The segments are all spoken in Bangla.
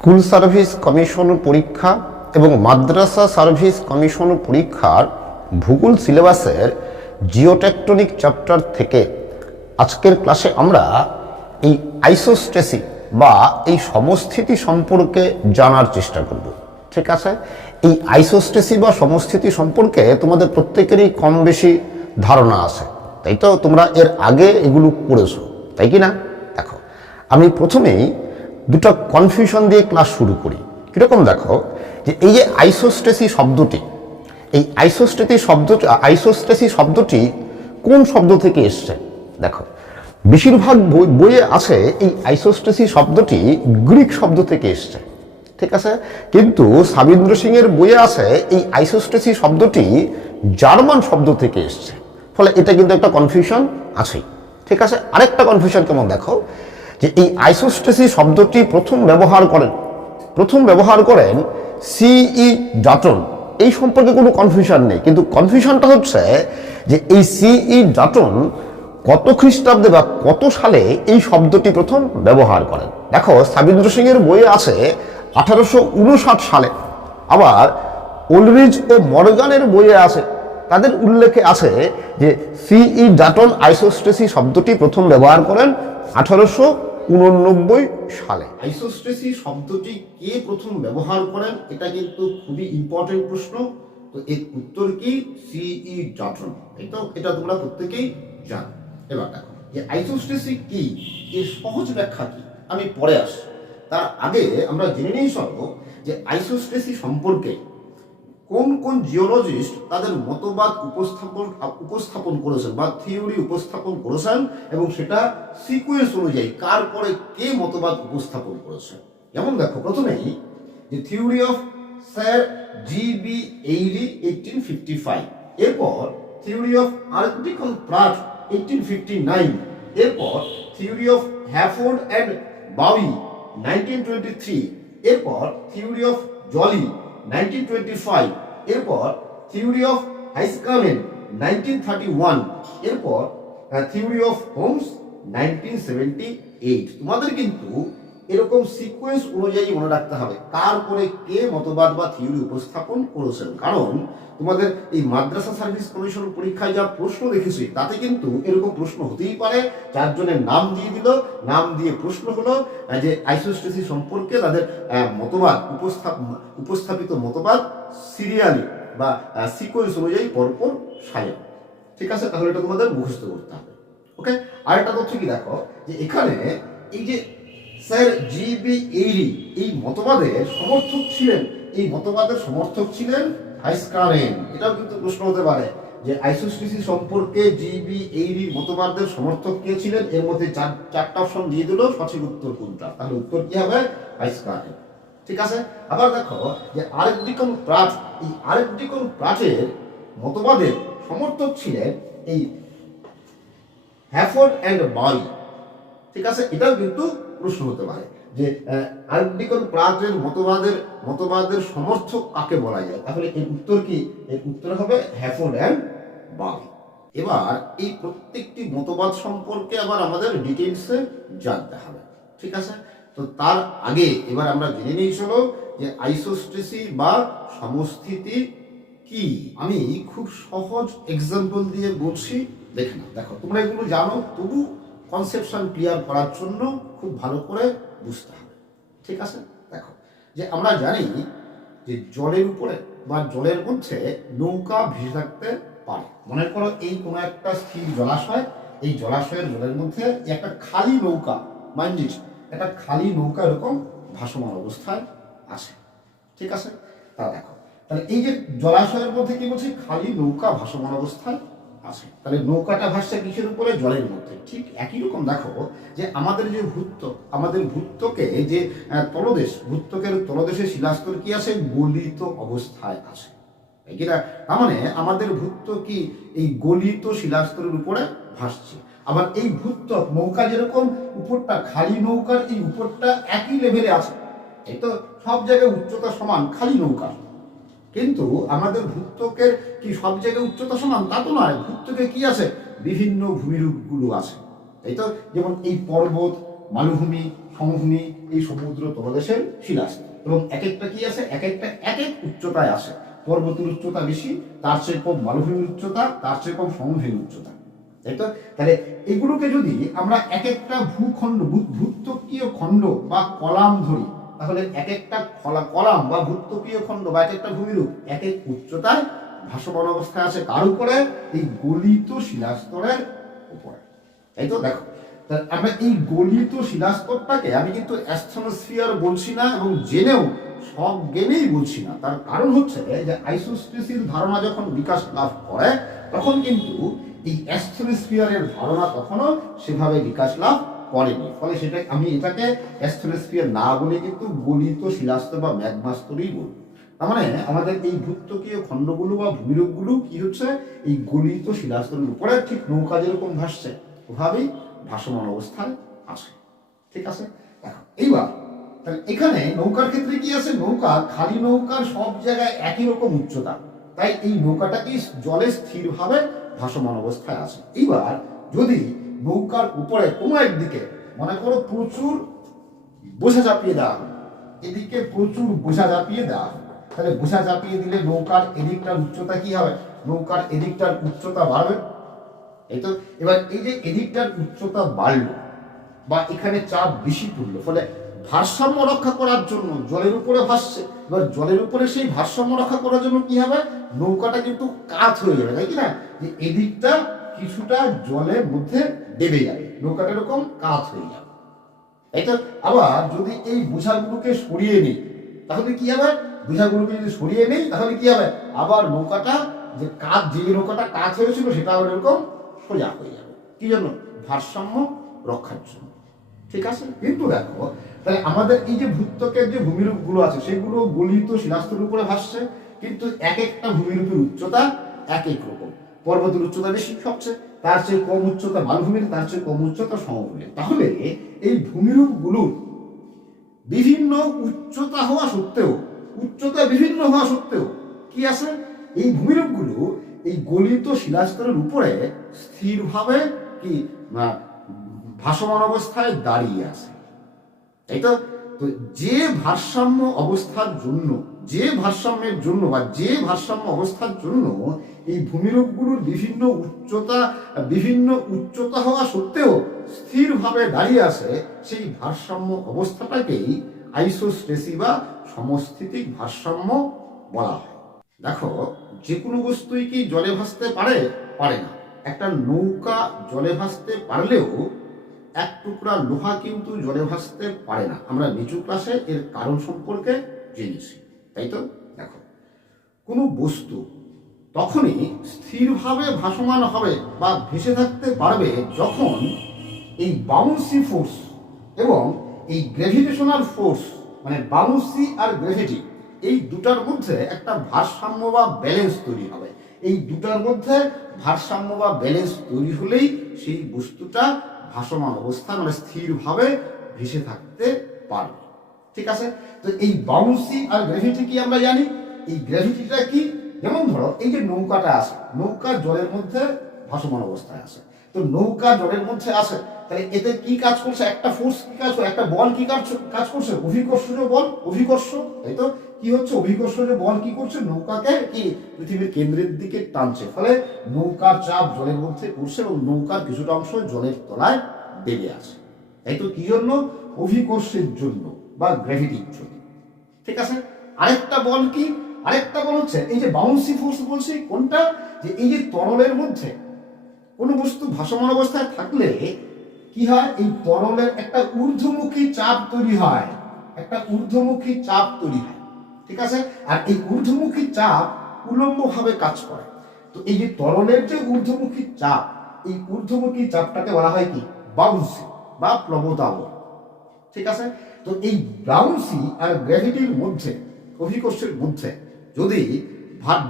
স্কুল সার্ভিস কমিশন পরীক্ষা এবং মাদ্রাসা সার্ভিস কমিশন পরীক্ষার ভূগোল সিলেবাসের জিওটেকটনিক চ্যাপ্টার থেকে আজকের ক্লাসে আমরা এই আইসোস্টেসি বা এই সমস্থিতি সম্পর্কে জানার চেষ্টা করব। ঠিক আছে? এই আইসোস্টেসি বা সমস্থিতি সম্পর্কে তোমাদের প্রত্যেকেরই কম বেশি ধারণা আছে। তাই তো? তোমরা এর আগে এগুলো করেছ তাই কি না? দেখো, আমি প্রথমেই দুটো কনফিউশন দিয়ে ক্লাস শুরু করি। কীরকম দেখো, যে এই যে আইসোস্টেসি শব্দটি, এই আইসোস্টেসি শব্দটি আইসোস্টেসি শব্দটি কোন শব্দ থেকে এসছে? দেখো, বেশিরভাগ বই, বইয়ে আছে এই আইসোস্টেসি শব্দটি গ্রিক শব্দ থেকে এসছে। ঠিক আছে? কিন্তু সাবিন্দ্র সিং এর বইয়ে আছে এই আইসোস্টেসি শব্দটি জার্মান শব্দ থেকে এসছে। ফলে এটা কিন্তু একটা কনফিউশন আছেই। ঠিক আছে? আরেকটা কনফিউশন কেমন দেখো যে এই আইসোস্টেসি শব্দটি প্রথম ব্যবহার করেন। প্রথম ব্যবহার করেন সিই ডাটন। এই সম্পর্কে কোনো কনফিউশন নেই। কিন্তু কনফিউশনটা হচ্ছে যে এই সিই ডাটন কত খ্রিস্টাব্দে বা কত সালে এই শব্দটি প্রথম ব্যবহার করেন? দেখো সাবিন্দ্র সিং এর বইয়ে আছে আঠারোশো উনষাট সালে। আবার ওলরিজ ও মর্গানের বইয়ে আছে। তাদের উল্লেখে আছে যে সিই ডাটন আইসোস্টেসি শব্দটি প্রথম ব্যবহার করেন আঠারোশো উননব্বই সালে। আইসোস্টেসি শব্দটি কে প্রথম ব্যবহার করেন, এটা কিন্তু খুবই ইম্পর্টেন্ট প্রশ্ন। তো এর উত্তর কি? সিই ডাটন তো, এটা তোমরা প্রত্যেকেই জানো। এবার দেখো, যে আইসোস্টেসি কি? এর সহজ ব্যাখ্যা কি? আমি পরে আসি তার আগে আমরা জেনে নিই চলো যে আইসোস্টেসি সম্পর্কে কোন কোন জিওলজিস্ট তাদের মতবাদ উপস্থাপন উপস্থাপন করেছেন বা থিওরি উপস্থাপন করেছেন এবং সেটা সিকুয়েন্স অনুযায়ী কার পরে কে মতবাদ উপস্থাপন করেছেন যেমন দেখো, প্রথমেই যে theory of sir G B Airy eighteen fifty five, এরপর theory of Archdeacon Pratt eighteen fifty nine, এরপর theory of Hayford and Bowie nineteen twenty three, এরপর theory of Joly nineteen twenty five এরপর theory of Heiskanen nineteen thirty one এরপর theory of Holmes nineteen seventy eight তোমাদের কিন্তু এরকম সিকোয়েন্স অনুযায়ী মনে রাখতে হবে। কার করে কে মতবাদ বা থিওরি উপস্থাপন করেছেন? কারণ তোমাদের এই মাদ্রাসা সার্ভিস কমিশন পরীক্ষায় যা প্রশ্ন দেখেছি, তাতে কিন্তু এরকম প্রশ্ন হতেই পারে। চারজনের নাম দিয়ে দিল, নাম দিয়ে প্রশ্ন হলো যে আইসোস্টেসি সম্পর্কে তাদের মতবাদ, উপস্থাপ, উপস্থাপিত মতবাদ সিরিয়ালি বা সিকোয়েন্স অনুযায়ী পরপর সাজানো। ঠিক আছে? তাহলে এটা তোমাদের মুখস্থ করতে হবে। ওকে আরেকটা তথ্য কি দেখো? যে এখানে এই যে স্যার জি বি এইরি এই মতবাদের সমর্থক ছিলেন। এই মতবাদের সমর্থক ছিলেন হাইসকারেন। এটাও কিন্তু প্রশ্ন হতে পারে যে আইসোস্টিসি সম্পর্কে জি বি এইরির মতবাদের সমর্থক কে ছিলেন? এর মধ্যে চার চারটা অপশন দিয়ে দিল, সঠিক উত্তর কোনটা? তাহলে উত্তর কি হবে? হাইসকারেন। ঠিক আছে? আবার দেখো যে আরেকডিকন প্রাট এই আরেকডিকন প্রাটের মতবাদের সমর্থক ছিলেন এই হ্যাফোর্ড অ্যান্ড বারি ঠিক আছে? এটাও কিন্তু প্রশ্ন হতে পারে। যে আর্কডিকন প্রাটের মতবাদের মতবাদের সমর্থক কাকে বলা যায়? তাহলে এর উত্তর কি? এর উত্তর হবে হ্যাফোর্ড অ্যান্ড বারি এবার এই প্রত্যেকটি মতবাদ সম্পর্কে আবার আমাদের ডিটেলসে জানতে হবে। ঠিক আছে? তো তার আগে এবার আমরা জেনে নিই, চলো, যে আইসোস্টেসি বা সমস্থিতি কি? আমি খুব সহজ এক্সাম্পল দিয়ে বলছি, দেখে না দেখো, তোমরা এগুলো জানো, তবু কনসেপশন ক্লিয়ার করার জন্য খুব ভালো করে বুঝতে হবে। ঠিক আছে? দেখো, যে আমরা জানি যে জলের উপরে বা জলের মধ্যে নৌকা ভেসে থাকতে পারে। মনে করো এই কোনো একটা স্থির জলাশয়, এই জলাশয়ের জলের মধ্যে একটা খালি নৌকা মাইন্ডিস একটা খালি নৌকা এরকম ভাসমান অবস্থায় আছে ঠিক আছে? তা দেখো, তাহলে এই যে জলাশয়ের মধ্যে কি বলছি? খালি নৌকা ভাসমান অবস্থায় আছে। তাহলে নৌকাটা ভাসছে কিসের উপরে? জলের মধ্যে। ঠিক একই রকম দেখো যে আমাদের যে ভূত্ব, আমাদের ভূত্বকে যে তলদেশ, ভূত্বকের তলদেশে শিলাস্তর কি আছে? গলিত অবস্থায় আছে। এই তার মানে আমাদের ভূত্ব কি এই গলিত শিলাস্তরের উপরে ভাসছে। আবার এই ভূত্বক নৌকা যেরকম, উপরটা খালি নৌকার এই উপরটা একই লেভেলে আছে। এই তো সব জায়গায় উচ্চতা সমান, খালি নৌকা। কিন্তু আমাদের ভূত্বকের কি সব জায়গায় উচ্চতা সমান? তা তো নয়। ভূত্বকে কি আছে? বিভিন্ন ভূমিরূপগুলো আছে। তাই তো? যেমন এই পর্বত, মালভূমি, সমভূমি, এই সমুদ্র তলদেশের শিলাস্তর। এবং এক একটা কি আছে? এক একটা এক এক উচ্চতায় আসে পর্বতের উচ্চতা বেশি, তার চেয়ে কম মালভূমির উচ্চতা, তার চেয়ে কম সমভূমির উচ্চতা। তাই তো? তাহলে এগুলোকে যদি আমরা এক একটা ভূখণ্ড ভূত্বকীয় খণ্ড বা কলাম ধরি তাহলে এক একটা খলা কলাম বা ভূত্বকীয় খণ্ড বা এক একটা ভূমিরূপ এক এক উচ্চতায় ভাসমান অবস্থায় আছে। কার উপরে? এই গলিত শিলাস্তরের উপরে। তাই তো দেখো আমরা এই গলিত শিলাস্তরটাকে আমি কিন্তু অ্যাস্ট্রোস্ফিয়ার বলছি না এবং জেনেও সব জ্ঞানেই বলছি না। তার কারণ হচ্ছে যে আইসোস্টেসিস ধারণা যখন বিকাশ লাভ করে, তখন কিন্তু এই অ্যাস্ট্রোস্ফিয়ারের ধারণা তখনও সেভাবে বিকাশ লাভ করেনি। ফলে সেটা আমি এটাকে অ্যাস্ট্রোস্ফিয়ার না বলে কিন্তু গলিত শিলাস্তর বা ম্যাগমাস্তরই বলব তার মানে আমাদের এই ভূত্বকীয় খণ্ডগুলো বা ভূমিরূপগুলো কি হচ্ছে? এই গলিত শিলাস্তরের উপরে ঠিক নৌকা যেরকম ভাসছে, ওভাবেই ভাসমান অবস্থায় আসে। ঠিক আছে? এইবার তাহলে এখানে নৌকার ক্ষেত্রে কি আছে? নৌকা, খালি নৌকার সব জায়গায় একই রকম উচ্চতা। তাই এই নৌকাটাকে জলে স্থিরভাবে ভাসমান অবস্থায় আছে। এইবার যদি নৌকার উপরে, কোনো একদিকে মনে করো প্রচুর বোঝা চাপিয়ে দেওয়া। এদিকে প্রচুর বোঝা চাপিয়ে দেওয়া। হলো তাহলে বোঝা চাপিয়ে দিলে নৌকার এদিকটার উচ্চতা কি হবে? নৌকার এদিকটার উচ্চতা বাড়বে। এই তো, এবার এই যে এদিকটার উচ্চতা বাড়লো বা এখানে চাপ বেশি পড়ল, ফলে ভারসাম্য রক্ষা করার জন্য জলের উপরে ভাসছে। এবার জলের উপরে সেই ভারসাম্য রক্ষা করার জন্য কি হবে? নৌকাটা কিন্তু কাত হয়ে যাবে, তাই কি না? যে এদিকটা কিছুটা জলের মধ্যে ডেবে যাবে, নৌকাটা এরকম কাত হয়ে যাবে। তাই আবার যদি এই বোঝাগুলোকে সরিয়ে নিই, তাহলে কি হবে? বোঝাগুলোকে যদি সরিয়ে নেই, তাহলে কি হবে? আবার নৌকাটা, যে কাজ যে নৌকাটা কাজ হয়েছিল, সেটা আবার এরকম সোজা হয়ে যাবে। কি জন্য? ভারসাম্য রক্ষার জন্য। ঠিক আছে? কিন্তু দেখো, তাহলে আমাদের এই যে ভূত্বকের যে ভূমিরূপগুলো আছে, সেগুলো গলিত শিলাস্তরের উপরে ভাসছে, কিন্তু এক একটা ভূমিরূপের উচ্চতা এক এক রকম। পর্বতের উচ্চতা বেশি, সবচেয়ে তার চেয়ে কম উচ্চতা মালভূমির, তার চেয়ে কম উচ্চতা সমভূমির। তাহলে এই ভূমিরূপগুলোর বিভিন্ন উচ্চতা হওয়া সত্ত্বেও, উচ্চতা বিভিন্ন হওয়া সত্ত্বেও কি আছে? এই ভূমিরূপগুলো এই গলিত শিলাস্তরের উপরে স্থিরভাবে কি ভাসমান অবস্থায় দাঁড়িয়ে আছে। তো? তো যে ভারসাম্য অবস্থার জন্য, যে ভারসাম্যের জন্য বা যে ভারসাম্য অবস্থার জন্য এই ভূমিরূপগুলোর বিভিন্ন উচ্চতা বিভিন্ন উচ্চতা হওয়া সত্ত্বেও স্থিরভাবে দাঁড়িয়ে আছে সেই ভারসাম্য অবস্থাটাকেই আইসোস্টেসি বা সমস্থিতিক ভারসাম্য বলা হয়। দেখো, যে কোনো বস্তুই কি জলে ভাসতে পারে? পারে না। একটা নৌকা জলে ভাসতে পারলেও এক টুকরা লোহা কিন্তু জলে ভাসতে পারে না। আমরা নিচু ক্লাসে এর কারণ সম্পর্কে জেনেছি, তাই তো? দেখো, কোনো বস্তু তখনই স্থিরভাবে ভাসমান হবে বা ভেসে থাকতে পারবে যখন এই বাউন্সি ফোর্স এবং এই গ্রেভিটেশনাল ফোর্স মানে বাউন্সি আর গ্রেভিটি এই দুটার মধ্যে একটা ভারসাম্য বা ব্যালেন্স তৈরি হবে। এই দুটার মধ্যে ভারসাম্য বা ব্যালেন্স তৈরি হলেই সেই বস্তুটা ভাসমান অবস্থা মানে স্থিরভাবে ভেসে থাকতে পারবে। ঠিক আছে? তো এই বাউন্সি আর গ্র্যাভিটি কি আমরা জানি? এই গ্র্যাভিটিটা কি? যেমন ধরো, এই যে নৌকাটা আছে, নৌকা জলের মধ্যে ভাসমান অবস্থায় আছে। তো নৌকা জলের মধ্যে আছে, তাহলে এতে কি কাজ করছে? একটা ফোর্স কি কাজ করছে একটা বল কি কাজ কাজ করছে? অভিকর্ষজ বল, অভিকর্ষ, তাই তো? কি হচ্ছে? অভিকর্ষজ বল কি করছে? নৌকাকে কি পৃথিবীর কেন্দ্রের দিকে টানছে। ফলে নৌকার চাপ জলের মধ্যে পড়ছে এবং নৌকার কিছুটা অংশ জলের তলায় ডেবে আছে। তাই তো কি জন্য? অভিকর্ষের জন্য বা গ্র্যাভিটির জন্য। ঠিক আছে? আরেকটা বল কি? আরেকটা বল হচ্ছে, এই যে বাউন্সি ফোর্স বলছি, কোনটা? যে এই যে তরলের মধ্যে কোনো বস্তু ভাসমান অবস্থায় থাকলে কি হয়? এই তরলের একটা ঊর্ধ্বমুখী চাপ তৈরি হয়। একটা ঊর্ধ্বমুখী চাপ তৈরি হয়। ঠিক আছে? আর এই ঊর্ধ্বমুখী চাপ উলম্বভাবে কাজ করে। তো এই যে তরলের যে ঊর্ধ্বমুখী চাপ, এই ঊর্ধ্বমুখী চাপটাকে বলা হয় কি? বাউন্সি বা প্লবতাবন ঠিক আছে? তো এই বাউন্সি আর গ্র্যাভিটির মধ্যে অভিকর্ষের মধ্যে যদি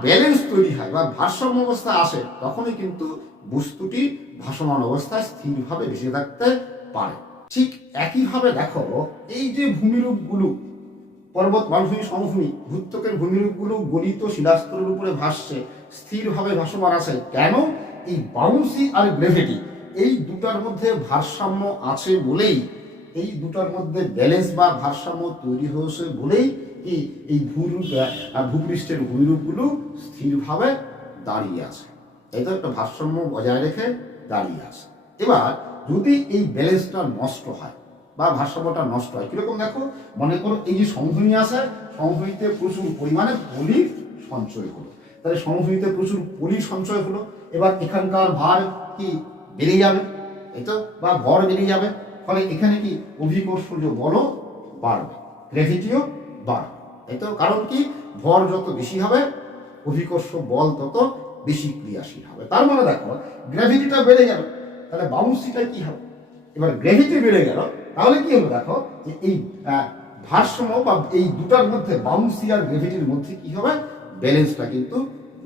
ব্যালেন্স তৈরি হয় বা ভারসাম্য অবস্থা আসে, তখনই কিন্তু বস্তুটি ভাসমান অবস্থায় স্থিরভাবে ভেসে থাকতে পারে। ঠিক একইভাবে দেখো, এই যে ভূমিরূপগুলো পর্বত মালভূমি সমভূমি, ভূত্বকের ভূমিরূপগুলো গলিত শিলাস্তরের উপরে ভাসছে, স্থিরভাবে ভাসমান আছে, কেন? এই বাউন্সি আর গ্রেভিটি এই দুটার মধ্যে ভারসাম্য আছে বলেই, এই দুটার মধ্যে ব্যালেন্স বা ভারসাম্য তৈরি হয়েছে বলেই কি এই ভূরূপ ভূপৃষ্ঠের ভূমিরূপগুলো স্থিরভাবে দাঁড়িয়ে আছে। এই তো একটা ভারসাম্য বজায় রেখে দাঁড়িয়ে আছে। এবার যদি এই ব্যালেন্সটা নষ্ট হয় বা ভারসাম্যটা নষ্ট হয়, কীরকম দেখো? মনে করো এই যে সমভূমি আছে, সমভূমিতে প্রচুর পরিমাণে পলির সঞ্চয় হলো। তাহলে সমভূমিতে প্রচুর পলি সঞ্চয় হলো। এবার এখানকার ভার কি বেড়ে যাবে? এই তো, বা ভর বেড়ে যাবে। ফলে এখানে কি অভিকর্ষজ বলও বাড়বে। গ্র্যাভিটিও বাড়বে তাই তো? কারণ কি? ভর যত বেশি হবে, অভিকর্ষ বল তত বেশি ক্রিয়াশীল হবে। তার মানে দেখো গ্র্যাভিটিটা বেড়ে গেল, তাহলে বাউন্সিটা কি হবে? এবার গ্র্যাভিটি বেড়ে গেল, তাহলে কি হলো দেখো? যে এই ভারসাম্য বা এই দুটার মধ্যে বাউন্সি আর গ্র্যাভিটির মধ্যে কি হবে? ব্যালেন্সটা কিন্তু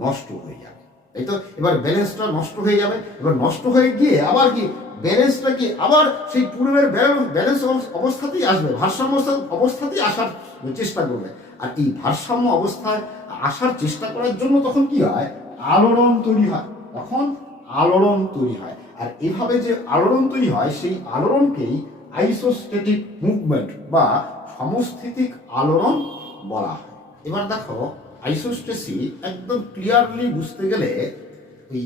নষ্ট হয়ে যাবে। এই তো? এবার ব্যালেন্সটা নষ্ট হয়ে যাবে। এবার নষ্ট হয়ে গিয়ে আবার কি? ব্যালেন্সটা কি? আবার সেই পূর্বের ব্যালেন্স অবস্থাতেই আসবে। ভারসাম্য অবস্থাতেই আসার চেষ্টা করবে। আর এই ভারসাম্য অবস্থায় আসার চেষ্টা করার জন্য তখন কি হয়? আলোড়ন তৈরি হয়। তখন আলোড়ন তৈরি হয়। আর এভাবে যে আলোড়ন তৈরি হয়, সেই আলোড়নকেই আইসোস্টেটিক মুভমেন্ট বা সমস্থিতিক আলোড়ন বলা হয়। এবার দেখো আইসোস্টেসি একদম ক্লিয়ারলি বুঝতে গেলে ওই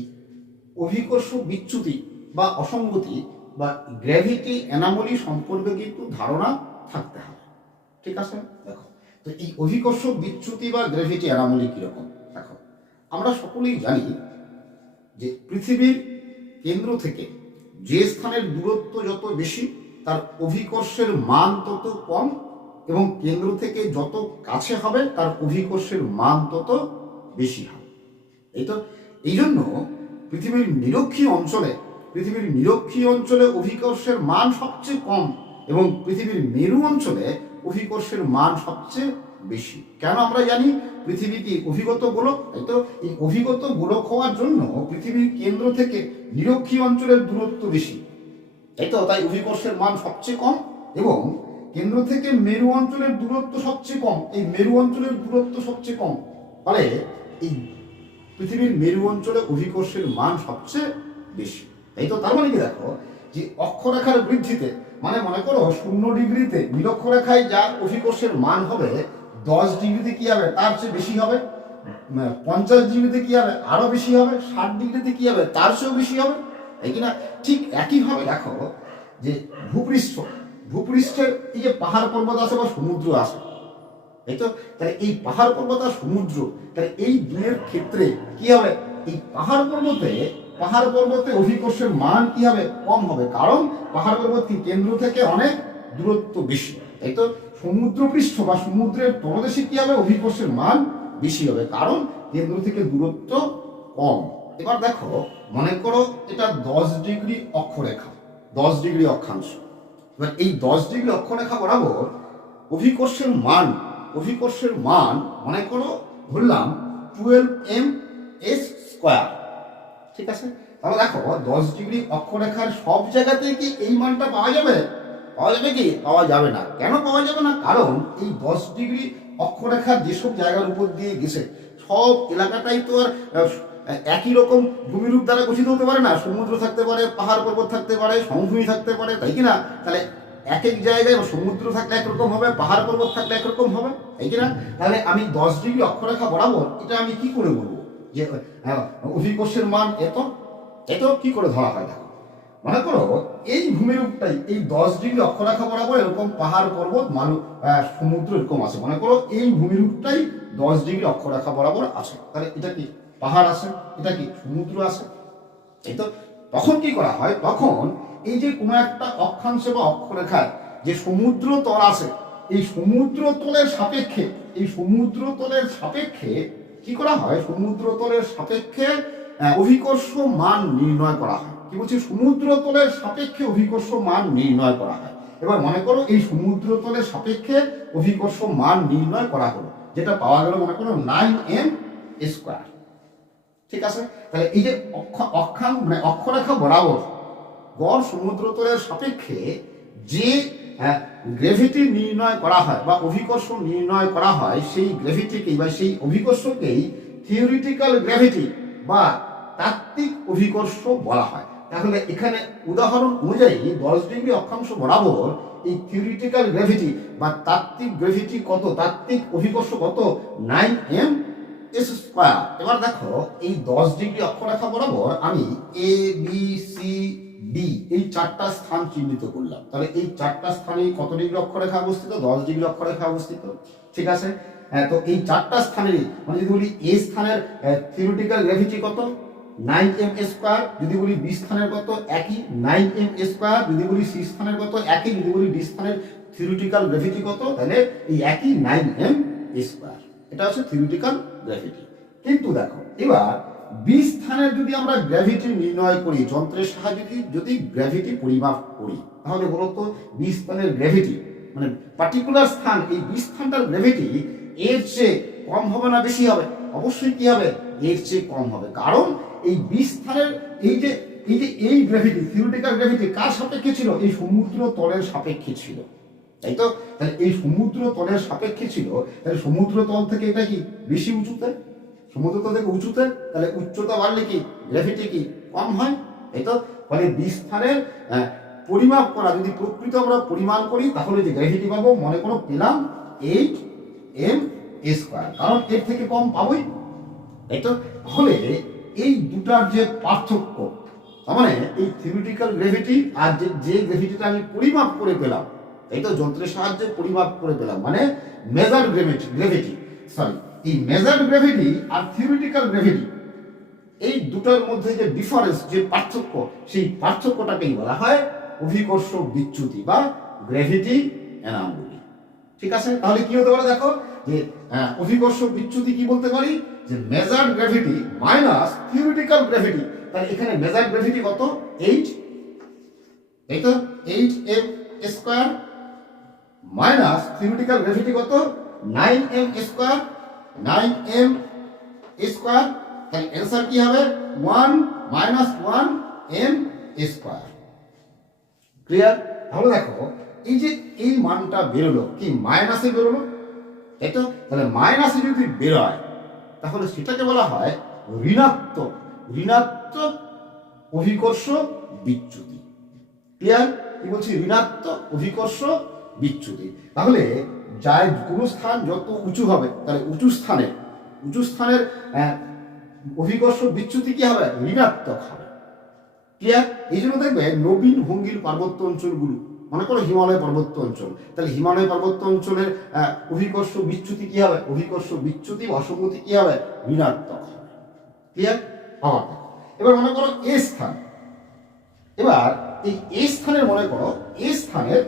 অভিকর্ষ বিচ্যুতি বা অসঙ্গতি বা গ্র্যাভিটি অ্যানামলি সম্পর্কে কিন্তু ধারণা থাকতে হবে। ঠিক আছে? দেখো, তো এই অভিকর্ষ বিচ্যুতি বা গ্র্যাভিটি অ্যানামলি কীরকম? দেখো, আমরা সকলেই জানি যে পৃথিবীর কেন্দ্র থেকে যে স্থানের দূরত্ব যত বেশি, তার অভিকর্ষের মান তত কম এবং কেন্দ্র থেকে যত কাছে হবে, তার অভিকর্ষের মান তত বেশি হবে। এই তো, এই জন্য পৃথিবীর নিরক্ষী অঞ্চলে, পৃথিবীর নিরক্ষীয় অঞ্চলে অভিকর্ষের মান সবচেয়ে কম এবং পৃথিবীর মেরু অঞ্চলে অভিকর্ষের মান সবচেয়ে বেশি। কেন আমরা জানি? পৃথিবী কি অভিগত গোলক? তাই তো, এই অভিগত গোলক হওয়ার জন্য পৃথিবীর কেন্দ্র থেকে নিরক্ষীয় অঞ্চলের দূরত্ব বেশি। তাই তো, তাই অভিকর্ষের মান সবচেয়ে কম এবং কেন্দ্র থেকে মেরু অঞ্চলের দূরত্ব সবচেয়ে কম। এই মেরু অঞ্চলের দূরত্ব সবচেয়ে কম। ফলে এই পৃথিবীর মেরু অঞ্চলে অভিকর্ষের মান সবচেয়ে বেশি। এই তো তার মানে কি দেখো? যে অক্ষরেখার বৃদ্ধিতে মানে মনে করো শূন্য ডিগ্রিতে নিরক্ষরেখায় যা অভিকর্ষের মান হবে দশ ডিগ্রিতে কি হবে? তার চেয়ে বেশি হবে। পঞ্চাশ ডিগ্রিতে কি হবে? আরও বেশি হবে। ষাট ডিগ্রিতে কি হবে? তার চেয়েও বেশি হবে। তাই কিনা? ঠিক একইভাবে দেখো যে ভূপৃষ্ঠ ভূপৃষ্ঠের এই যে পাহাড় পর্বত আছে বা সমুদ্র আছে এই তো? তাহলে এই পাহাড় পর্বত আর সমুদ্র, তাহলে এই দুয়ের ক্ষেত্রে কি হবে? এই পাহাড় পর্বতে পাহাড় পর্বতে অভিকর্ষের মান কি হবে? কম হবে। কারণ পাহাড় পর্বতটি কেন্দ্র থেকে অনেক দূরত্ব বেশি এই তো? সমুদ্র পৃষ্ঠ বা সমুদ্রের তলদেশে কি হবে? অভিকর্ষের মান বেশি হবে। কারণ কেন্দ্র থেকে দূরত্ব কম। এবার দেখো, মনে করো এটা দশ ডিগ্রি অক্ষরেখা, দশ ডিগ্রি অক্ষাংশ। এবার এই দশ ডিগ্রি অক্ষরেখা বরাবর অভিকর্ষের মান অভিকর্ষের মান মনে করো ধরলাম টুয়েলভ এম এস স্কোয়ার ঠিক আছে? তাহলে দেখো দশ ডিগ্রি অক্ষরেখার সব জায়গাতেই কি এই মানটা পাওয়া যাবে? পাওয়া যাবে কি? পাওয়া যাবে না। কেন পাওয়া যাবে না? কারণ এই দশ ডিগ্রি অক্ষরেখার যেসব জায়গার উপর দিয়ে গেছে, সব এলাকাটাই তো আর একই রকম ভূমিরূপ দ্বারা গঠিত হতে পারে না। সমুদ্র থাকতে পারে পাহাড় পর্বত থাকতে পারে সমভূমি থাকতে পারে তাই কি না? তাহলে এক এক জায়গায় সমুদ্র থাকলে একরকম হবে পাহাড় পর্বত থাকলে একরকম হবে তাই কি না? তাহলে আমি দশ ডিগ্রি অক্ষরেখা বরাবর এটা আমি কি করে বলব? যে আহ, অভিকর্ষের মান এত এত কি করে ধরা হয় দেখো। মনে করো এই ভূমিরূপটাই এই দশ ডিগ্রি অক্ষরেখা বরাবর এরকম পাহাড় পর্বত মানু আহ, সমুদ্র এরকম আছে। মনে করো এই ভূমিরূপটাই দশ ডিগ্রি অক্ষরেখা বরাবর আছে। তাহলে এটা কি? পাহাড় আছে, এটা কি? সমুদ্র আছে? এই তো, তখন কি করা হয়? তখন এই যে কোনো একটা অক্ষাংশে বা অক্ষরেখায় যে সমুদ্র তল আছে, এই সমুদ্র তলের সাপেক্ষে, এই সমুদ্র তলের সাপেক্ষে কি করা হয়? সমুদ্র তলের সাপেক্ষে অভিকর্ষ মান নির্ণয় করা হয়। কি বলছি? সমুদ্র তলের সাপেক্ষে অভিকর্ষ মান নির্ণয় করা হয়। এবার মনে করো এই সমুদ্র তলের সাপেক্ষে অভিকর্ষ মান নির্ণয় করা হলো, যেটা পাওয়া গেল মনে করো নাইন এম স্কোয়ার। ঠিক আছে? তাহলে এই যে অক্ষ- অক্ষাং মানে অক্ষরেখা বরাবর গড় সমুদ্রতলের সাপেক্ষে যে গ্রেভিটি নির্ণয় করা হয় বা অভিকর্ষ নির্ণয় করা হয়, সেই গ্রেভিটিকেই বা সেই অভিকর্ষকেই থিওরিটিক্যাল গ্র্যাভিটি বা তাত্ত্বিক অভিকর্ষ বলা হয়। তাহলে এখানে উদাহরণ অনুযায়ী দশ ডিগ্রি অক্ষাংশ বরাবর এই থিওরিটিক্যাল গ্র্যাভিটি বা তাত্ত্বিক গ্র্যাভিটি কত? তাত্ত্বিক অভিকর্ষ কত? নাইন এম এস স্কোয়ার এবার দেখো এই দশ ডিগ্রি অক্ষরেখা বরাবর আমি এ বি সি ডি এই চারটা স্থান চিহ্নিত করলাম। তাহলে এই চারটা স্থানে কত ডিগ্রি অক্ষরেখা অবস্থিত? দশ ডিগ্রি অক্ষরেখা অবস্থিত। ঠিক আছে? হ্যাঁ, তো এই চারটা স্থানেরই মানে যদি বলি এ স্থানের থিওরিটিক্যাল গ্র্যাভিটি কত? নাইন এম স্কোয়ার যদি বলি বি স্থানের কত? একই। নাইন এম স্কোয়ার যদি বলি সি স্থানের কত? একই। যদি বলি ডি স্থানের থিওরিটিক্যাল গ্র্যাভিটি কত? তাহলে এই একই নাইন এম স্কোয়ার এটা হচ্ছে থিওরিটিক্যাল গ্র্যাভিটি কিন্তু দেখো, এবার বি স্থানের যদি আমরা গ্র্যাভিটি নির্ণয় করি, যন্ত্রের সাহায্যে যদি যদি গ্র্যাভিটি পরিমাপ করি, তাহলে বলতো বি স্থানের গ্র্যাভিটি মানে পার্টিকুলার স্থান, এই বি স্থানটার গ্র্যাভিটি এর চেয়ে কম হবে না বেশি হবে? অবশ্যই কি হবে? এর চেয়ে কম হবে। কারণ এই বি স্থানের, এই যে এই যে এই গ্র্যাভিটি থিওরিটিক্যাল গ্র্যাভিটি কার সাপেক্ষে ছিল? এই সমুদ্র তলের সাপেক্ষে ছিল। তাই তো? তাহলে এই সমুদ্র তলের সাপেক্ষে ছিল তাহলে সমুদ্র তল থেকে এটা কি বেশি উঁচুতে সমুদ্র তল থেকে উঁচুতে তাহলে? উচ্চতা বাড়লে কি? গ্র্যাভিটি কি কম হয়? তাই তো? ফলে আহ, পরিমাপ করা যদি প্রকৃত আমরা পরিমাণ করি তাহলে যে গ্র্যাভিটি পাবো মনে করো পেলাম এইট এম এ স্কোয়ার কারণ এর থেকে কম পাবোই। তাই তো? তাহলে এই দুটার যে পার্থক্য তার মানে এই থিওরিটিক্যাল গ্র্যাভিটি আর যে যে গ্র্যাভিটিটা আমি পরিমাপ করে পেলাম এই তো যন্ত্রের সাহায্যে পরিমাপ করে পেলাম মানে মেজার গ্রেভিটি গ্র্যাভিটি সরি এই মেজার গ্র্যাভিটি আর থিওরিটিক্যাল গ্র্যাভিটি এই দুটোর মধ্যে যে ডিফারেন্স যে পার্থক্য সেই পার্থক্যটাকেই বলা হয় অভিকর্ষ বিচ্যুতি বা গ্রেভিটি অ্যানামলি ঠিক আছে? তাহলে কি হতে পারে দেখো? যে আহ, অভিকর্ষ বিচ্যুতি কি বলতে পারি? যে measure gravity minus theoretical gravity তাহলে এখানে মেজার গ্র্যাভিটি কত? এইট এই তো eight M square minus theoretical gravity কত? Nine M square nine M square তাহলে অ্যান্সার কি হবে? One minus one M square clear তাহলে দেখো, এই যে এই মানটা বেরোলো, কি মাইনাসে বেরোলো? তাই তো? তাহলে মাইনাসে যদি বেরোয়, তাহলে সেটাকে বলা হয় ঋণাত্মক ঋণাত্মক অভিকর্ষ বিচ্যুতি। ক্লিয়ার কি বলছি? ঋণাত্মক অভিকর্ষ বিচ্যুতি। তাহলে যার কোনো স্থান যত উঁচু হবে, তাহলে উঁচু স্থানে, উঁচু স্থানের অভিকর্ষ বিচ্যুতি কি হবে? ঋণাত্মক হবে। ক্লিয়ার এই জন্য দেখবে নবীন ভঙ্গির পার্বত্য অঞ্চলগুলো মনে করো হিমালয় পার্বত্য অঞ্চল, তাহলে হিমালয় পার্বত্য অঞ্চলের অভিকর্ষ বিচ্যুতি কি হবে? অভিকর্ষ বিচ্যুতি বা অসঙ্গতি কি হবে? ঋণাত্মক হবে। ক্লিয়ার দেখো। এবার মনে করো এ স্থান। এবার এই এ স্থানের মনে করো, এ স্থানের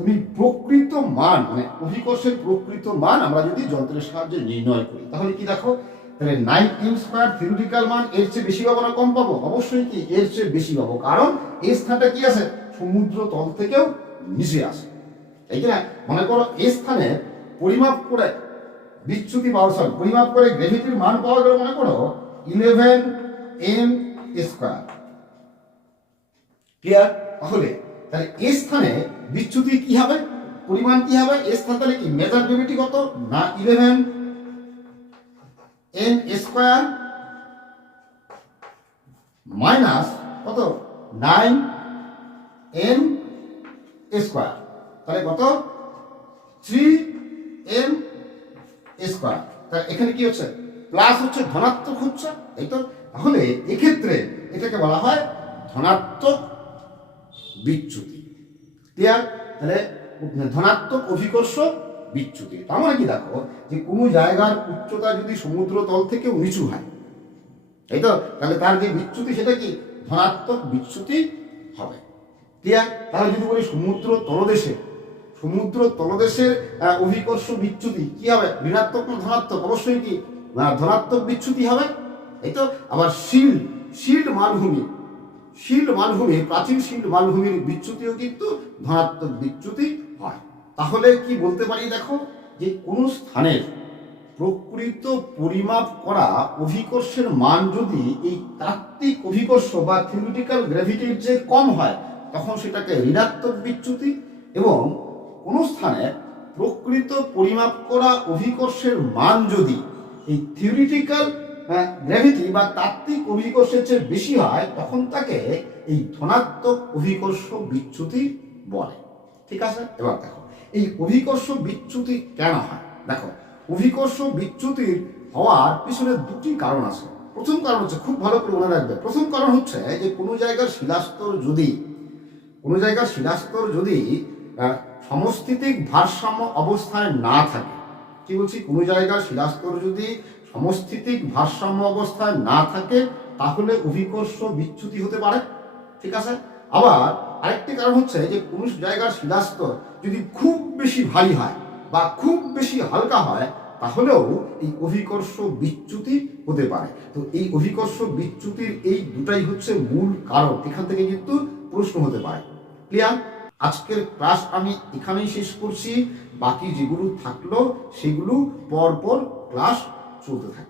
তুমি প্রকৃত মান মানে অভিকর্ষের প্রকৃত মান আমরা যদি যন্ত্রের সাহায্যে নির্ণয় করি, তাহলে কি দেখো? তাহলে নাইন এম স্কোয়ার থিওরিটিক্যাল মান এর চেয়ে বেশি পাবো না, কম পাবো? অবশ্যই কি, এর চেয়ে বেশি পাবো। কারণ এই স্থানটা কি আছে? সমুদ্র তল থেকেও নিচে আসে তাই কি না? মনে করো এই স্থানে পরিমাপ করে বিচ্যুতি পাওয়া সরি পরিমাপ করে গ্রেভিটির মান পাওয়া গেল মনে করো ইলেভেন এম স্কোয়ার ক্লিয়ার তাহলে তাহলে এই স্থানে বিচ্যুতি কি হবে? পরিমাণ কি হবে? এস তাহলে কি? মেজার গ্রেভিটি কত? না ইলেভেন এন স্কোয়ার মাইনাস কত? নাইন এম স্কোয়ার তাহলে কত? থ্রি এম স্কোয়ার তাহলে এখানে কি হচ্ছে? প্লাস হচ্ছে ধনাত্মক হচ্ছে এই তো? তাহলে এক্ষেত্রে এটাকে বলা হয় ধনাত্মক বিচ্যুতি। ক্লিয়ার তাহলে ধনাত্মক অভিকর্ষ বিচ্যুতি। তার মানে কি দেখো, যে কোনো জায়গার উচ্চতা যদি সমুদ্র তল থেকে নিচু হয়, তাই তো? তাহলে তার যে বিচ্যুতি, সেটা কি? ধনাত্মক বিচ্যুতি হবে। ক্লিয়ার তাহলে যদি বলি সমুদ্র তলদেশে, সমুদ্র তলদেশের অভিকর্ষ বিচ্যুতি কি হবে? ঋণাত্মক না ধনাত্মক? অবশ্যই কি? ধনাত্মক বিচ্যুতি হবে। এই তো? আবার শিল্ড শিল্ড মালভূমি শিল্ড মালভূমি, প্রাচীন শিল্ড মালভূমির বিচ্যুতিও কিন্তু ধনাত্মক বিচ্যুতি হয়। তাহলে কি বলতে পারি দেখো? যে কোনো স্থানের প্রকৃত পরিমাপ করা অভিকর্ষের মান যদি এই তাত্ত্বিক অভিকর্ষ বা থিওরিটিক্যাল গ্র্যাভিটির যে কম হয়, তখন সেটাকে ঋণাত্মক বিচ্যুতি এবং কোনো স্থানে প্রকৃত পরিমাপ করা অভিকর্ষের মান যদি এই থিওরিটিক্যাল গ্র্যাভিটি বা তাত্ত্বিক অভিকর্ষের চেয়ে বেশি হয় তখন তাকে এই ধনাত্মক অভিকর্ষ বিচ্যুতি বলে। ঠিক আছে? এবার দেখো, এই অভিকর্ষ বিচ্যুতি কেন হয়? দেখো, অভিকর্ষ বিচ্যুতির হওয়ার পিছনে দুটি কারণ আছে। প্রথম কারণ হচ্ছে, খুব ভালো করে মনে রাখবে, প্রথম কারণ হচ্ছে যে কোনো জায়গার শিলাস্তর যদি, কোনো জায়গার শিলাস্তর যদি সমস্থিতিক ভারসাম্য অবস্থায় না থাকে, কি বলছি? কোনো জায়গার শিলাস্তর যদি সমস্থিতিক ভারসাম্য অবস্থায় না থাকে, তাহলে অভিকর্ষ বিচ্যুতি হতে পারে। ঠিক আছে? আবার আরেকটি কারণ হচ্ছে যে কোনো জায়গার শিলাস্তর যদি খুব বেশি ভারী হয় বা খুব বেশি হালকা হয়, তাহলেও এই অভিকর্ষ বিচ্যুতি হতে পারে। তো এই অভিকর্ষ বিচ্যুতির এই দুটাই হচ্ছে মূল কারণ। এখান থেকে কিন্তু প্রশ্ন হতে পারে। ক্লিয়ার? আজকের ক্লাস আমি এখানেই শেষ করছি। বাকি যেগুলো থাকল, সেগুলো পরপর ক্লাস চলতে থাকে